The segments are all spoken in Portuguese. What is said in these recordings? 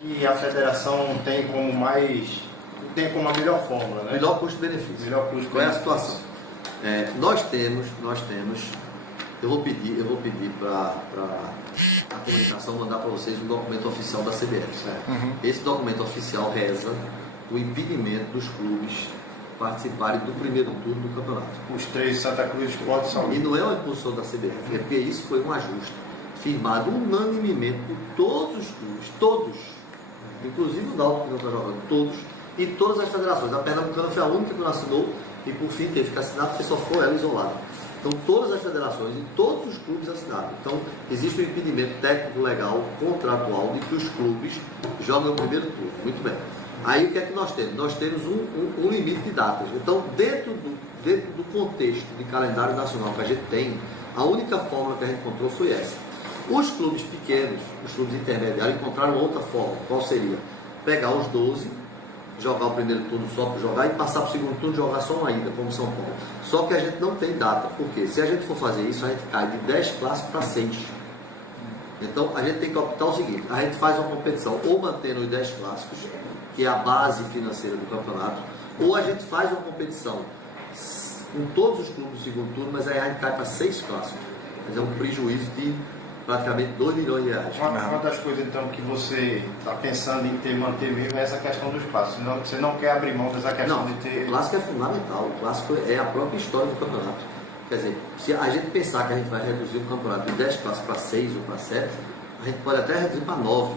E a federação tem como a melhor fórmula, né? Melhor custo-benefício. Melhor custo. Qual é a situação? Nós temos, eu vou pedir para a comunicação mandar para vocês um documento oficial da CBF. Esse documento oficial reza o impedimento dos clubes participarem do primeiro turno do campeonato. Os três, Santa Cruz, Sport e Saúde. E não é uma impulsão da CBF, é porque isso foi um ajuste firmado unanimemente por todos os clubes, todos, inclusive o Náutico que não está jogando, todos, e todas as federações. A Pernambucana foi a única que não assinou e por fim teve que assinar porque só ficou ela isolada. Então todas as federações e todos os clubes assinaram. Então existe um impedimento técnico, legal, contratual de que os clubes joguem o primeiro turno. Muito bem. Aí o que é que nós temos? Nós temos um limite de datas. Então dentro do contexto de calendário nacional que a gente tem, a única fórmula que a gente encontrou foi essa. Os clubes pequenos, os clubes intermediários encontraram outra forma. Qual seria? Pegar os 12, jogar o primeiro turno só para jogar e passar para o segundo turno e jogar só uma ida, como São Paulo. Só que a gente não tem data, porque se a gente for fazer isso, a gente cai de 10 clássicos para 6. Então a gente tem que optar o seguinte: a gente faz uma competição ou mantendo os 10 clássicos, que é a base financeira do campeonato, ou a gente faz uma competição com todos os clubes do segundo turno, mas aí a gente cai para 6 clássicos. Mas é um prejuízo de praticamente 2 milhões de reais. Uma das coisas então que você está pensando em manter mesmo é essa questão dos clássicos. Você não quer abrir mão dessa questão de ter. O clássico é fundamental. O clássico é a própria história do campeonato. Quer dizer, se a gente pensar que a gente vai reduzir o campeonato de 10 clássicos para 6 ou para 7, a gente pode até reduzir para 9,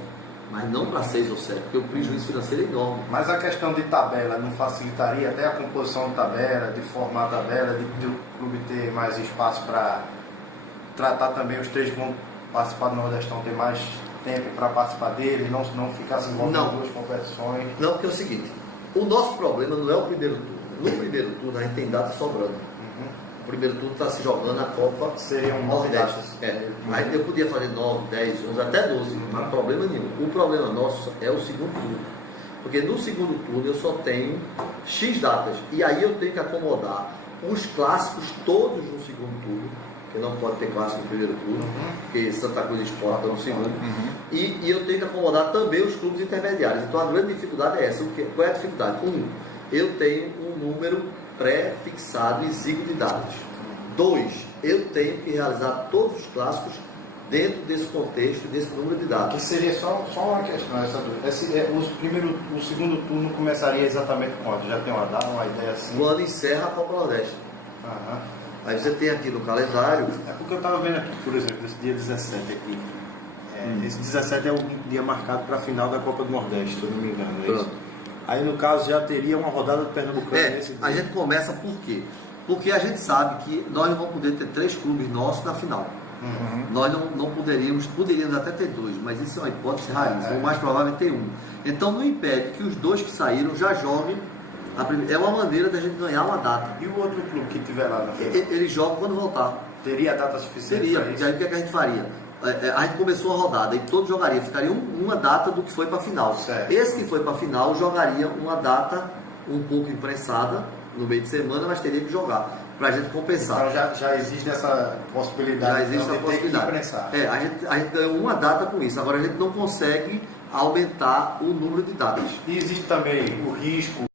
mas não para 6 ou 7, porque o prejuízo financeiro é enorme. Mas a questão de tabela não facilitaria até a composição de tabela, de formar a tabela, de o clube ter mais espaço para tratar também os três que vão participar do Nordestão, ter mais tempo para participar dele, não ficar se envolvendo em duas competições? Não, porque é o seguinte, o nosso problema não é o primeiro turno. No primeiro turno a gente tem data sobrando. O primeiro turno está se jogando a Copa. Seriam 9 datas. Aí eu podia fazer 9, 10, 11, até 12, não há problema nenhum. O problema nosso é o segundo turno. Porque no segundo turno eu só tenho X datas. E aí eu tenho que acomodar os clássicos todos no segundo turno, porque não pode ter clássico no primeiro turno, porque Santa Cruz e Sport no segundo. E eu tenho que acomodar também os clubes intermediários. Então a grande dificuldade é essa. Qual é a dificuldade? Eu tenho um número pré-fixado exíguo de datas. 2, eu tenho que realizar todos os clássicos dentro desse contexto, desse número de datas. Que seria só uma questão, essa dúvida. O segundo turno começaria exatamente quando? Já tem uma data, uma ideia assim? Quando encerra a Copa Nordeste. Aí você tem aqui no calendário. É porque eu estava vendo aqui, por exemplo, esse dia 17 aqui. Esse 17 é o dia marcado para a final da Copa do Nordeste, se eu não me engano. Pronto. Aí no caso já teria uma rodada do Pernambucano nesse dia. A gente começa por quê? Porque a gente sabe que nós não vamos poder ter 3 clubes nossos na final. Nós não poderíamos até ter 2, mas isso é uma hipótese raríssima. O mais provável é ter 1. Então não impede que os 2 que saíram já joguem. É uma maneira da gente ganhar uma data. E o outro clube que tiver lá na final? Ele joga quando voltar. Teria data suficiente? Teria, porque aí o que a gente faria? A gente começou a rodada e todos jogariam, ficaria uma data do que foi para a final. Certo. Esse que foi para a final jogaria uma data um pouco imprensada no meio de semana, mas teria que jogar para a gente compensar. Então já existe essa possibilidade. Já existe essa possibilidade. A gente ganhou uma data com isso. Agora a gente não consegue aumentar o número de datas. E existe também o risco